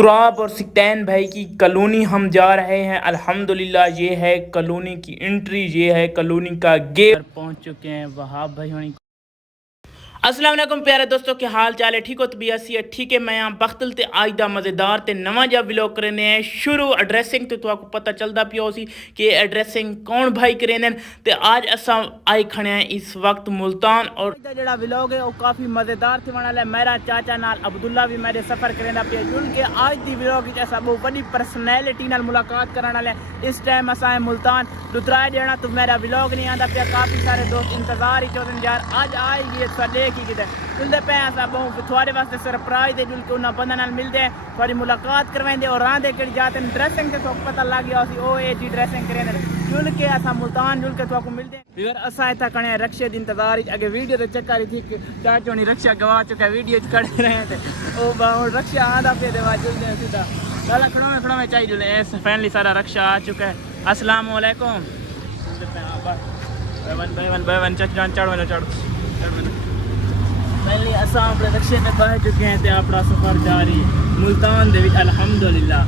تراب اور سکتین بھائی کی کالونی ہم جا رہے ہیں. الحمدللہ یہ ہے کالونی کی انٹری, یہ ہے کالونی کا گیٹ. پہنچ چکے ہیں وہاب بھائی ہونی. السلام علیکم پیارے دوستوں, کے حال چال ہے؟ ٹھیک ہو؟ طبیعت ہے ٹھیک ہے. میں یہاں بختل تے آئیدہ مزیدار تے نواں جا ویلوگ کرنے ہیں شروع. ایڈریسنگ تے تو آپ کو پتہ چلتا پیا ہو سی کہ ایڈریسنگ کون بھائی کریں تے آج اساں آئی کھڑے ہیں اس وقت ملتان. اور جڑا ویلوگ ہے وہ کافی مزیدار تھی والا ہے. میرا چاچا نال عبداللہ بھی میرے سفر کرنا پیا جن کے آج دی ویلوگ وچ اساں بہت بڑی پرسنالٹی نال ملاقات کرن والے. اس ٹائم اساں ملتان لترا جڑا تو میرا ویلوگ نہیں آندا پیا. کافی سارے دوست انتظار ہی چوتن یار اج آئے گی سڈے کی کتے چلتے پے ایسا بہت تھوڑے واسطے سرپرائز دے جل کے انہاں بندہ نال ملتے ہیں, تھوڑی ملاقات کروائیں اور راندے کڑی جاتے ہیں. ڈریسنگ سے تو پتہ لگ گیا اسی او اے جی ڈریسنگ کریں جل کے ایسا ملتان جل کے تو آپ کو ملتے ہیں. اگر اساں ایتھا کھڑے ہیں رکشے دی انتظار وچ. اگے ویڈیو تے چیک کری تھی کہ چاچو نے رکشہ گوا چکا ہے, ویڈیو وچ کھڑے رہے تھے او باہر رکشہ آندا پے دے واجل دے سیدھا لالا کھڑا میں چاہیے جلے ایس فائنلی سارا رکشہ آ چکا ہے. السلام علیکم بھائی چڑھ چڑھ پہلے اساں اپنے رکشے میں پہنچ چکے ہیں تے اپنا سفر جاری ملتان دے وچ. الحمدللہ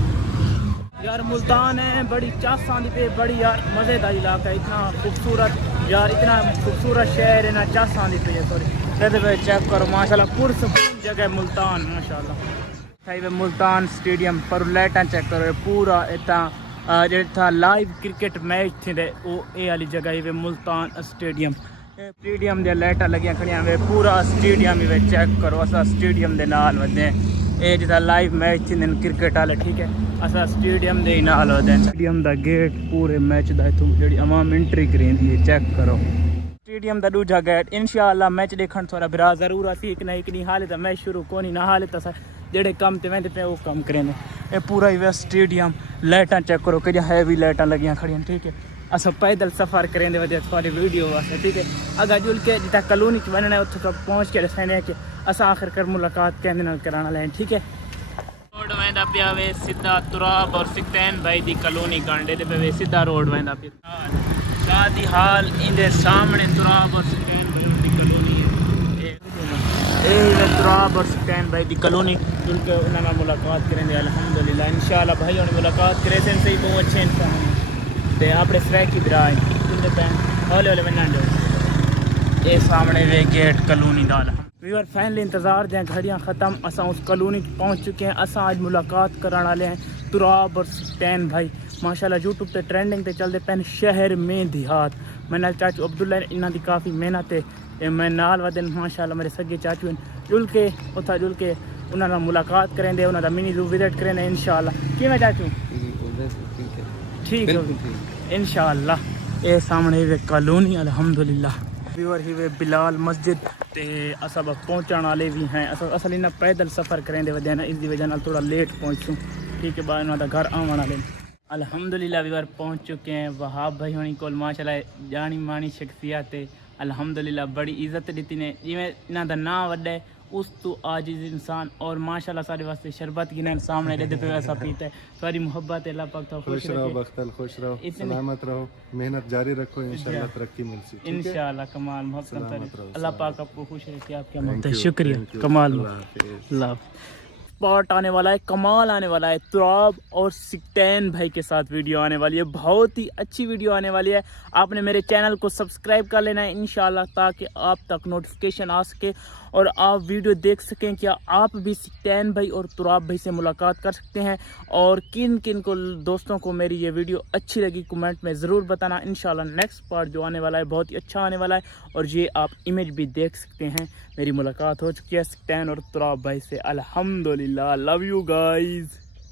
یار ملتان ہے بڑی چاساں دی پہ بڑی یار مزے دا علاقہ ہے. اتنا خوبصورت یار, اتنا خوبصورت شہر ہے نا, چاساں دی پہ سوری تے پہ چیک کرو ماشاءاللہ پرسکون جگہ ملتان ماشاءاللہ. ملتان اسٹیڈیم پر لائٹاں چیک کرو پورا اتنا جڑا لائیو کرکٹ میچ تھے وہ اے والی جگہ ہے ملتان اسٹیڈیم. اسٹیڈیم دے لائٹاں لگیاں کھڑیاں ہوئے پورا اسٹیڈیم ہی چیک کرو. اسا اسٹیڈیم دے نال ودے اے جتا لائیو میچ تھے کرکٹ والے ٹھیک ہے. اسا اسٹیڈیم دے نال ودے اسٹیڈیم دا گیٹ پورے میچ دا تو جڑی عوام انٹری کریندی ہے چیک کرو. اسٹیڈیم دا دوجا گیٹ انشاءاللہ میچ دیکھن تھوڑا برا ضرور اسی ایک نہیں حال تے میچ شروع کونی نہ حال تے جڑے کام تے ویندے پے وہ کام کریں. اے پورا ہی اسٹیڈیم لائٹاں چیک کرو کہ ہیوی لائٹاں لگیاں کھڑیاں ٹھیک ہے. اسا پیدل سفر کریں دے وجہ تھوڑی ویڈیو واسطے ٹھیک ہے. اگا جل کے جتا کالونی چ وننا ہے اوتھے تک پہنچ کے دسنے کہ اسا آخر کر ملاقات کہندے نال کرانا لیں ٹھیک ہے. روڈ ویندا پیا وے سیدھا تراب اور سکتین بھائی دی کالونی کانڈے تے پے سیدھا روڈ ویندا پیا. شادی حال اندے سامنے تراب اور سکتین بھائی دی کالونی ہے. اے تراب اور سکتین بھائی دی کالونی جل کے انہاں نال ملاقات کریں دے. الحمدللہ انشاءاللہ بھائی نے ملاقات کرے سن صحیح بہت اچھے انسان تے اپنے سریکی برائے چلتے پہ ہولے ہولے ونن جو اے سامنے وے گیٹ کالونی دا. ویور فائنلی انتظار دیں گھڑیاں ختم اساں اس کالونی پہنچ چکے ہیں. اساں آج ملاقات کران والے ہیں تراب اور سکتین بھائی ماشاءاللہ یوٹیوب تے ٹرینڈنگ تے چلتے پین شہر میں دیہات. میں نال چاچو عبداللہ انہاں دی کافی محنت ہے. میں نال ودن ماشاءاللہ میرے سگے چاچو جل کے اتھا جل کے انہاں نال ملاقات کریں دے, انہاں دا منی زو وزٹ کریں دے انشاءاللہ. کیویں چاچو ٹھیک ہے انشاءاللہ. اے سامنے وے کالونی الحمدللہ. ویور ہی وے بلال مسجد تے اسا پہنچان والے بھی ہیں. اصل انہاں پیدل سفر کریں دے ودے نا اس دی وجہ نال تھوڑا لیٹ پہنچوں ٹھیک ہے. بعد انہاں دا گھر آون والے. الحمدللہ ویور پہنچ چکے ہیں وہاب بھائی ہونی کول ماشاءاللہ جانی مانی شخصیت ہے. الحمدللہ بڑی عزت دیتی نے جویں انہاں دا نام وڈا ہے اس تو عاجز انسان. اور ماشاءاللہ سارے واسطے شربت گنن سامنے دے پہ ایسا پیتا ہے. ساری محبت اللہ پاک تو خوش رہو بختل خوش رہو سلامت رہو محنت جاری رکھو انشاءاللہ ترقی ملسی انشاءاللہ. کمال محبت اللہ پاک آپ کو خوش رکھے. آپ کا شکریہ کمال. اللہ اسپاٹ آنے والا ہے, کمال آنے والا ہے. تراب اور سکتین بھائی کے ساتھ ویڈیو آنے والی ہے, بہت ہی اچھی ویڈیو آنے والی ہے. آپ نے میرے چینل کو سبسکرائب کر لینا ہے انشاءاللہ تاکہ آپ تک نوٹیفیکیشن آ سکے اور آپ ویڈیو دیکھ سکیں. کیا آپ بھی سکتین بھائی اور تراب بھائی سے ملاقات کر سکتے ہیں؟ اور کن کن کو دوستوں کو میری یہ ویڈیو اچھی لگی کمنٹ میں ضرور بتانا. انشاءاللہ نیکسٹ پارٹ جو آنے والا ہے بہت ہی اچھا آنے والا ہے. اور یہ آپ امیج بھی دیکھ سکتے ہیں. میری ملاقات ہو چکی ہے سکتین اور تراب بھائی سے. الحمدللہ. Love you guys.